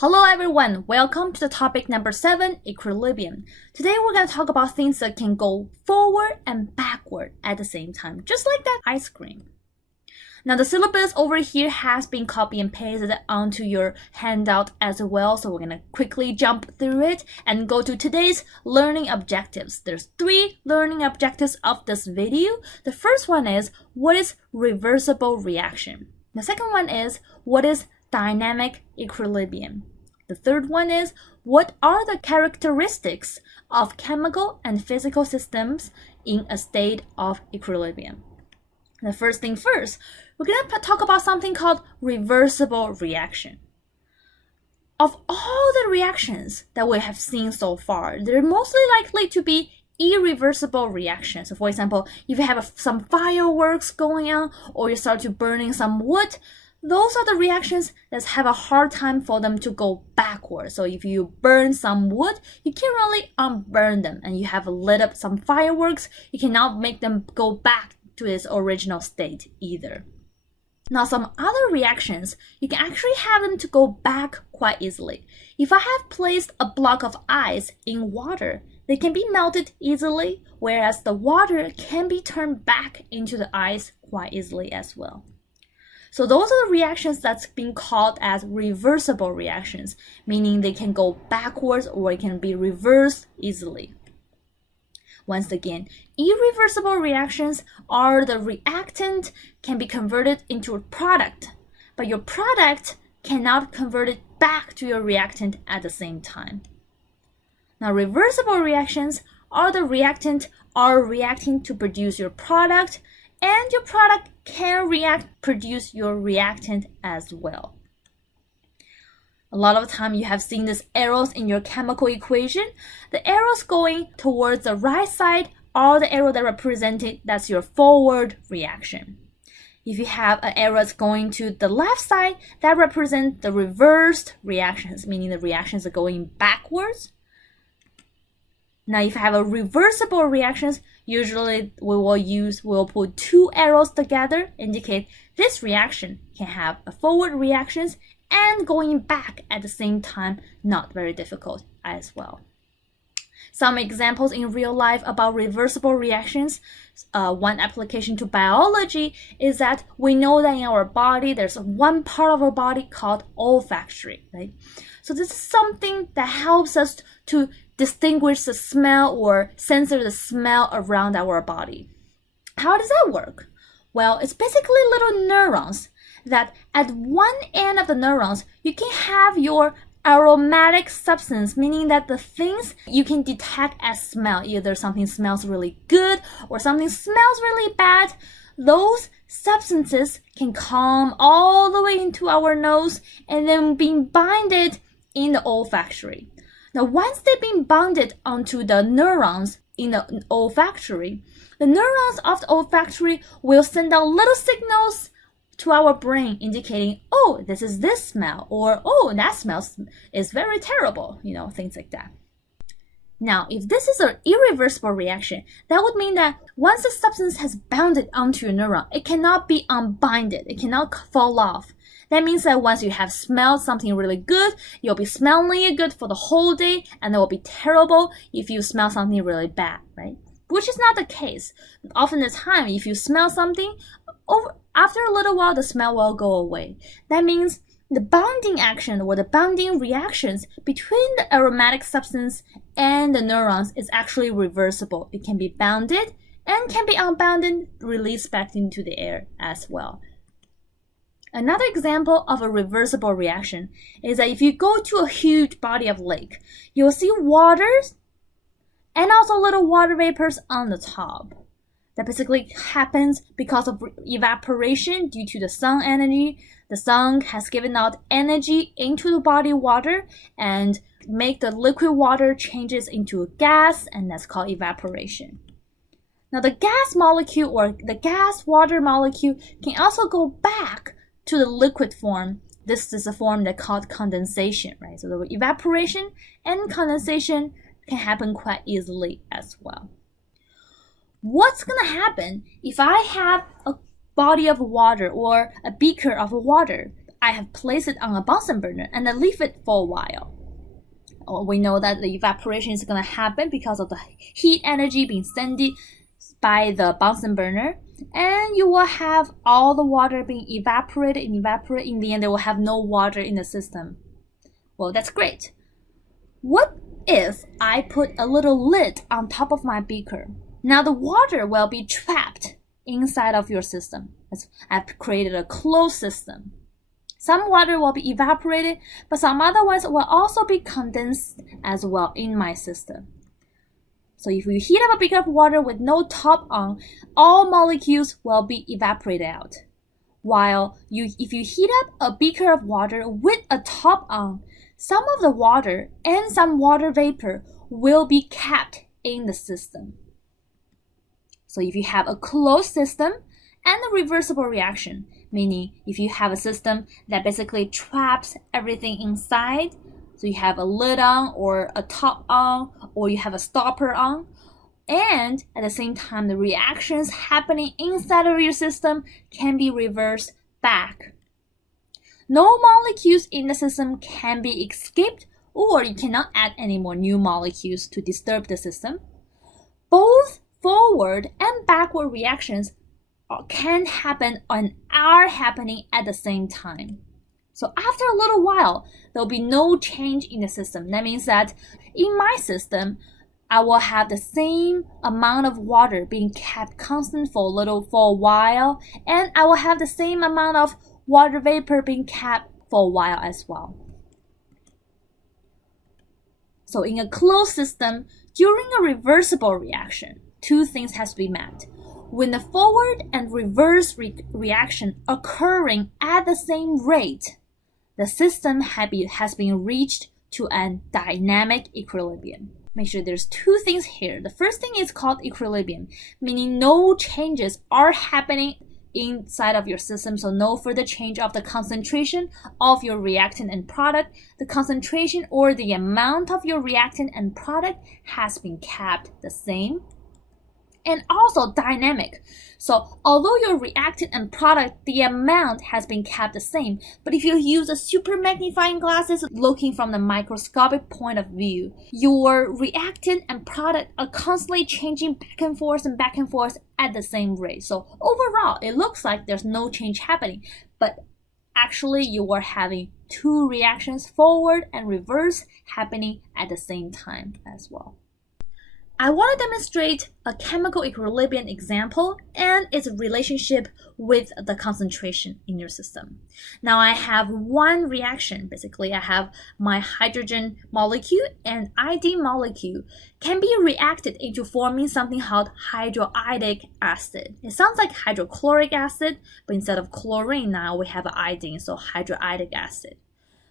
Hello everyone, welcome to the topic number 7, equilibrium. Today we're going to talk about things that can go forward and backward at the same time, just like that ice cream. Now the syllabus over here has been copied and pasted onto your handout as well, so we're going to quickly jump through it and go to today's learning objectives. There's 3 learning objectives of this video. The first one is, what is reversible reaction? The second one is, what is dynamic equilibrium? The third one is, what are the characteristics of chemical and physical systems in a state of equilibrium? The first thing first, we're going to talk about something called reversible reaction. Of all the reactions that we have seen so far, they're mostly likely to be irreversible reactions. So for example, if you have some fireworks going on or you start to burning some wood, those are the reactions that have a hard time for them to go backwards. So if you burn some wood, you can't really unburn them, and you have lit up some fireworks, you cannot make them go back to its original state either. Now some other reactions, you can actually have them to go back quite easily. If I have placed a block of ice in water, they can be melted easily, whereas the water can be turned back into the ice quite easily as well. So those are the reactions that's being called as reversible reactions, meaning they can go backwards or it can be reversed easily. Once again, irreversible reactions are the reactant can be converted into a product, but your product cannot convert it back to your reactant at the same time. Now, reversible reactions are the reactant are reacting to produce your product, and your product can produce your reactant as well. A lot of the time you have seen these arrows in your chemical equation. The arrows going towards the right side are the arrow that represented that's your forward reaction. If you have an arrow that's going to the left side, that represents the reversed reactions, meaning the reactions are going backwards. Now, if you have a reversible reactions, usually we'll put 2 arrows together, indicate this reaction can have a forward reactions and going back at the same time, not very difficult as well. Some examples in real life about reversible reactions. One application to biology is that we know that in our body, there's one part of our body called olfactory, right? So this is something that helps us to distinguish the smell or censor the smell around our body. How does that work? Well, it's basically little neurons that at one end of the neurons, you can have your aromatic substance, meaning that the things you can detect as smell, either something smells really good or something smells really bad, those substances can come all the way into our nose and then being binded in the olfactory. Now, once they've been bonded onto the neurons in the olfactory, the neurons of the olfactory will send out little signals to our brain indicating, oh, this is this smell, or oh, that smell is very terrible, things like that. Now, if this is an irreversible reaction, that would mean that once the substance has bounded onto your neuron, it cannot be unbinded, it cannot fall off. That means that once you have smelled something really good, you'll be smelling it good for the whole day, and it will be terrible if you smell something really bad, right? Which is not the case. Often the time, if you smell something, after a little while, the smell will go away. That means the bonding action or the bonding reactions between the aromatic substance and the neurons is actually reversible. It can be bounded and can be unbounded, released back into the air as well. Another example of a reversible reaction is that if you go to a huge body of lake, you'll see waters and also little water vapors on the top. That basically happens because of evaporation due to the sun energy. The sun has given out energy into the body water and make the liquid water changes into a gas, and that's called evaporation. Now the gas molecule or the gas water molecule can also go back to the liquid form. This is a form that's called condensation, right? So the evaporation and condensation can happen quite easily as well. What's going to happen if I have a body of water or a beaker of water? I have placed it on a Bunsen burner and I leave it for a while. We know that the evaporation is going to happen because of the heat energy being sent by the Bunsen burner, and you will have all the water being evaporated. In the end, they will have no water in the system. Well, that's great. What if I put a little lid on top of my beaker? Now the water will be trapped inside of your system. I've created a closed system. Some water will be evaporated, but some other ones will also be condensed as well in my system. So if you heat up a beaker of water with no top on, all molecules will be evaporated out. While if you heat up a beaker of water with a top on, some of the water and some water vapor will be kept in the system. So if you have a closed system and a reversible reaction, meaning if you have a system that basically traps everything inside, so you have a lid on or a top on or you have a stopper on, and at the same time the reactions happening inside of your system can be reversed back. No molecules in the system can be escaped, or you cannot add any more new molecules to disturb the system. Both forward and backward reactions can happen and are happening at the same time. So after a little while, there'll be no change in the system. That means that in my system, I will have the same amount of water being kept constant for a while, and I will have the same amount of water vapor being kept for a while as well. So in a closed system, during a reversible reaction, two things has to be met. When the forward and reverse reaction occurring at the same rate, the system has been reached to a dynamic equilibrium. Make sure there's two things here. The first thing is called equilibrium, meaning no changes are happening inside of your system, so no further change of the concentration of your reactant and product. The concentration or the amount of your reactant and product has been kept the same. And also dynamic. So although your reactant and product, the amount has been kept the same, but if you use a super magnifying glasses looking from the microscopic point of view, your reactant and product are constantly changing back and forth at the same rate. So overall, it looks like there's no change happening, but actually you are having two reactions, forward and reverse, happening at the same time as well. I want to demonstrate a chemical equilibrium example and its relationship with the concentration in your system. Now I have one reaction. Basically, I have my hydrogen molecule and iodine molecule can be reacted into forming something called hydroiodic acid. It sounds like hydrochloric acid, but instead of chlorine now we have iodine, so hydroiodic acid.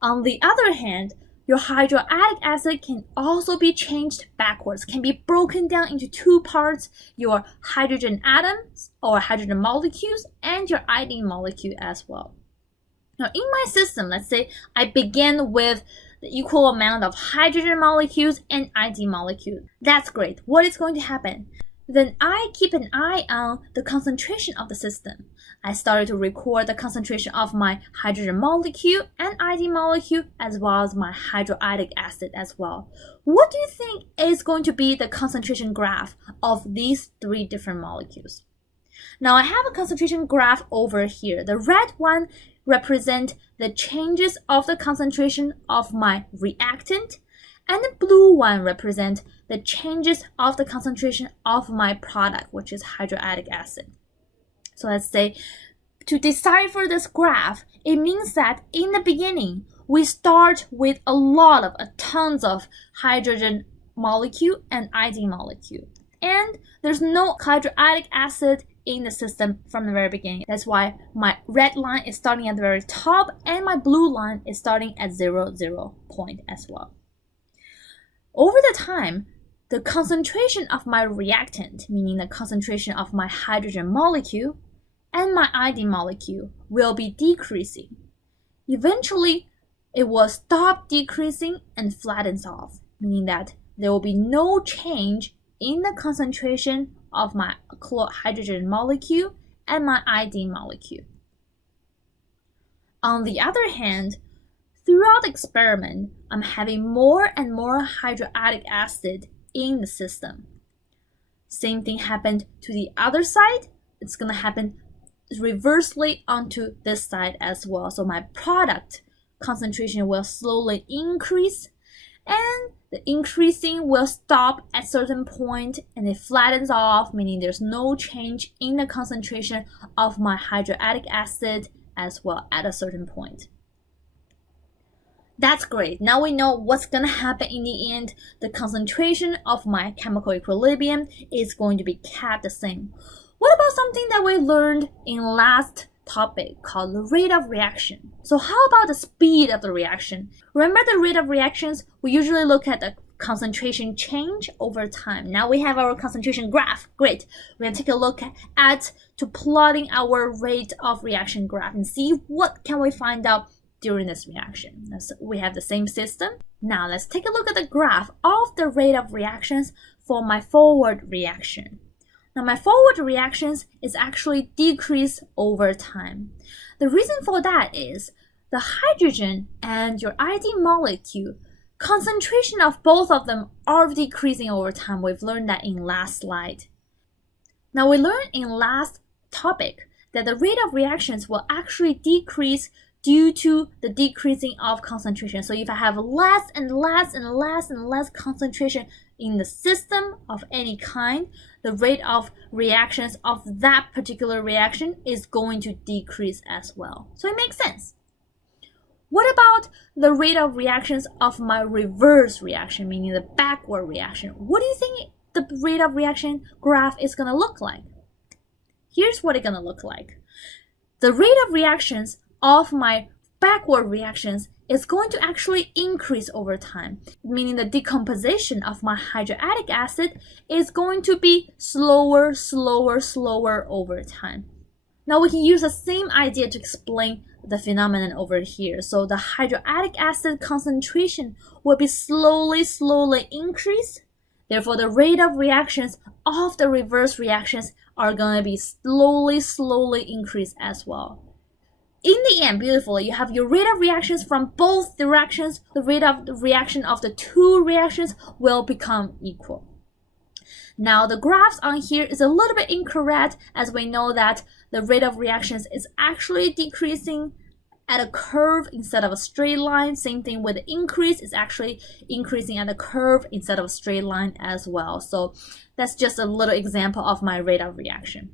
On the other hand, your hydroiodic acid can also be changed backwards, can be broken down into two parts, your hydrogen atoms or hydrogen molecules and your iodine molecule as well. Now in my system, let's say I begin with the equal amount of hydrogen molecules and iodine molecule. That's great. What is going to happen? Then I keep an eye on the concentration of the system. I started to record the concentration of my hydrogen molecule and iodine molecule as well as my hydroiodic acid as well. What do you think is going to be the concentration graph of these three different molecules? Now I have a concentration graph over here. The red one represents the changes of the concentration of my reactant, and the blue one represents the changes of the concentration of my product, which is hydroiodic acid. So let's say, to decipher this graph, it means that in the beginning, we start with tons of hydrogen molecule and iodine molecule. And there's no hydroiodic acid in the system from the very beginning. That's why my red line is starting at the very top and my blue line is starting at 0, 0 point as well. Over the time, the concentration of my reactant, meaning the concentration of my hydrogen molecule, and my iodine molecule will be decreasing. Eventually, it will stop decreasing and flattens off, meaning that there will be no change in the concentration of my hydrogen molecule and my iodine molecule. On the other hand, throughout the experiment, I'm having more and more hydroiodic acid in the system. Same thing happened to the other side. It's going to happen reversely onto this side as well. So my product concentration will slowly increase, and the increasing will stop at a certain point and it flattens off, meaning there's no change in the concentration of my hydroiodic acid as well at a certain point. That's great. Now we know what's going to happen in the end. The concentration of my chemical equilibrium is going to be kept the same. What about something that we learned in last topic called the rate of reaction? So how about the speed of the reaction? Remember the rate of reactions? We usually look at the concentration change over time. Now we have our concentration graph. Great. We're going to take a look at plotting our rate of reaction graph and see what can we find out during this reaction. So we have the same system. Now let's take a look at the graph of the rate of reactions for my forward reaction. Now my forward reactions is actually decrease over time. The reason for that is the hydrogen and your iodine molecule, concentration of both of them are decreasing over time. We've learned that in last slide. Now we learned in last topic that the rate of reactions will actually decrease due to the decreasing of concentration. So if I have less and less and less and less concentration in the system of any kind, the rate of reactions of that particular reaction is going to decrease as well. So it makes sense. What about the rate of reactions of my reverse reaction, meaning the backward reaction? What do you think the rate of reaction graph is going to look like? Here's what it's going to look like. The rate of reactions of my backward reactions is going to actually increase over time, meaning the decomposition of my hydroiodic acid is going to be slower over time. Now we can use the same idea to explain the phenomenon over here. So the hydroiodic acid concentration will be slowly increase. Therefore, the rate of reactions of the reverse reactions are going to be slowly increase as well. In the end, beautifully, you have your rate of reactions from both directions. The rate of the reaction of the two reactions will become equal. Now, the graphs on here is a little bit incorrect, as we know that the rate of reactions is actually decreasing at a curve instead of a straight line. Same thing with the increase, is actually increasing at a curve instead of a straight line as well. So that's just a little example of my rate of reaction.